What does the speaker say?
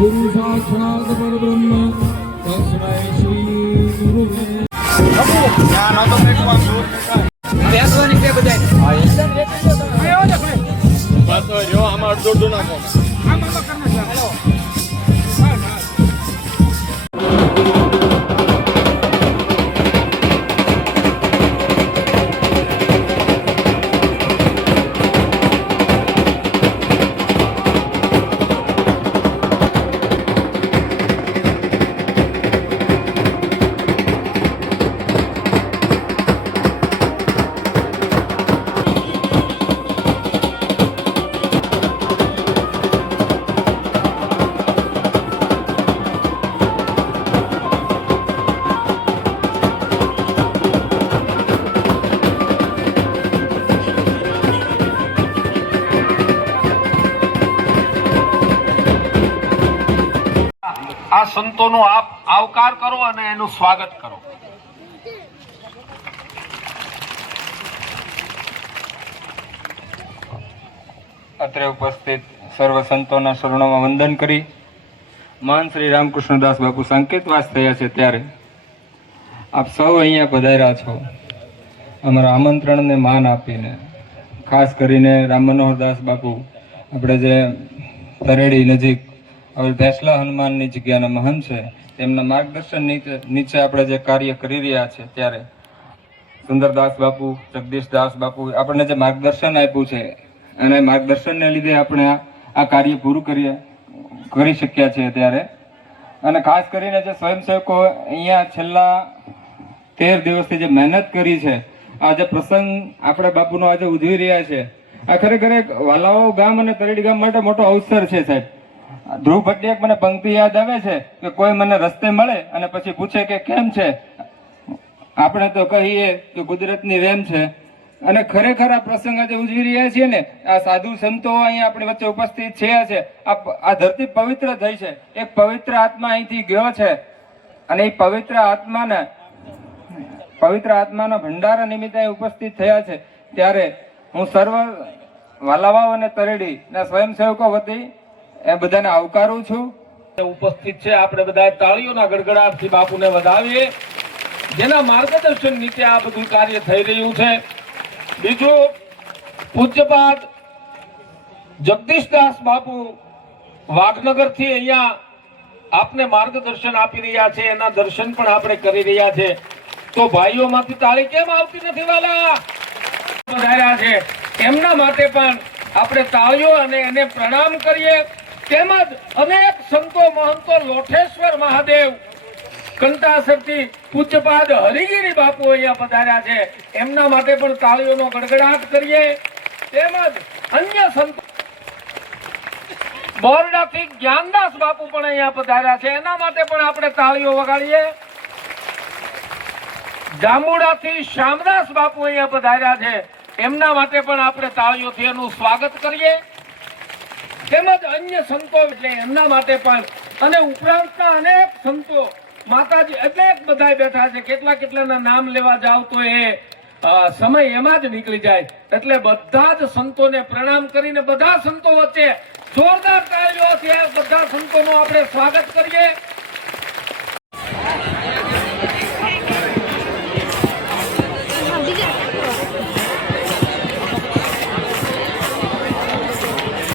गुरु साक्षात परब्रह्म तस्मै श्री गुरुवे આ સંતોનો આપ આવકાર કરો અને એનું સ્વાગત કરો। અત્રે ઉપસ્થિત સર્વ સંતોના શરણોમાં વંદન કરી મહાન શ્રી રામકૃષ્ણદાસ બાપુ સંકેતવાસ થયા છે ત્યારે આપ સૌ અહીંયા પધાર્યા છો અમારા આમંત્રણને માન આપીને। ખાસ કરીને રામ મનોહરદાસ બાપુ આપણે જે તરેડી નજીક ભેસલા હનુમાનની જગ્યાના મહંત છે તેમના માર્ગદર્શન નીચે આપણે જે કાર્ય કરી રહ્યા છે ત્યારે સુંદરદાસ બાપુ જગદીશદાસ બાપુ આપણને જે માર્ગદર્શન આપ્યું છે અને માર્ગદર્શનને લીધે આપણે આ કાર્ય પૂરું કરી શક્યા છીએ ત્યારે અને ખાસ કરીને જે સ્વયંસેવકો અહીંયા છેલ્લા 13 દિવસથી જે મહેનત કરી છે આ જે પ્રસંગ આપણે બાપુનો આજે ઉજવી રહ્યા છે આ ખરેખર એક વાલાવાવ ગામ અને તરેડી ગામ માટે મોટો અવસર છે સાહેબ। ધ્રુવ ભટ્ટી એક મને પંક્તિ યાદ આવે છે કે કોઈ મને રસ્તે મળે અને પછી પૂછે કે કેમ છે, આપણે તો કહીએ કે કુદરતની રેમ છે। અને ખરેખર આ પ્રસંગ આજે ઉજવી રહ્યા છીએ ને આ સાધુ સંતો અહીંયા આપણી વચ્ચે ઉપસ્થિત થયા છે આ ધરતી પવિત્ર થઈ છે। એક પવિત્ર આત્મા અહીંથી ગયો છે અને એ પવિત્ર આત્માના ભંડારા નિમિત્તે ઉપસ્થિત થયા છે ત્યારે હું સર્વ વાલાવાવ અને તરેડીના સ્વયંસેવકો વતી એ બધાને આવકારું છું। ઉપસ્થિત છે આપણે બધા તાળીઓના ગડગડાટથી બાપુને વધાવીએ જેના માર્ગદર્શન નીચે આ બધું કાર્ય થઈ રહ્યું છે। બીજું પૂજ્યપાદ જગદીશદાસ બાપુ વાઘનગરથી અહીંયા આપને માર્ગદર્શન આપી રહ્યા છે, એના દર્શન પણ આપણે કરી રહ્યા છે। તો ભાઈઓમાંથી તાળી કેમ આવતી નથી વાલા વધાર્યા છે એમના માટે પણ આપણે તાળીઓ અને એને પ્રણામ કરીએ। તેમજ અનેક સંતો મહંતો લોઠેશ્વર મહાદેવ કંટાસરથી પૂજ્યપાદ હરિગીરી બાપુ અહીંયા પધાર્યા છે એમના માટે પણ તાળીઓનો ગડગડાટ કરીએ। તેમજ અન્ય સંતો બોરડાથી જ્ઞાનદાસ બાપુ પણ અહીંયા પધાર્યા છે એના માટે પણ આપણે તાળીઓ વગાડીએ। જાંબુડાથી શ્યામદાસ બાપુ અહીંયા પધાર્યા છે એમના માટે પણ આપણે તાળીઓથી એનું સ્વાગત કરીએ। તેમજ અન્ય સંતો એટલે એમના માટે પણ અને ઉપરાંતના અનેક સંતો માતાજી અનેક બધા બેઠા છે, કેટલાના નામ લેવા જાવ તો એ સમય એમાં જ નીકળી જાય। એટલે બધા જ સંતોને પ્રણામ કરીને બધા સંતો વચ્ચે જોરદાર તાળીઓથી બધા સંતોનું આપણે સ્વાગત કરીએ।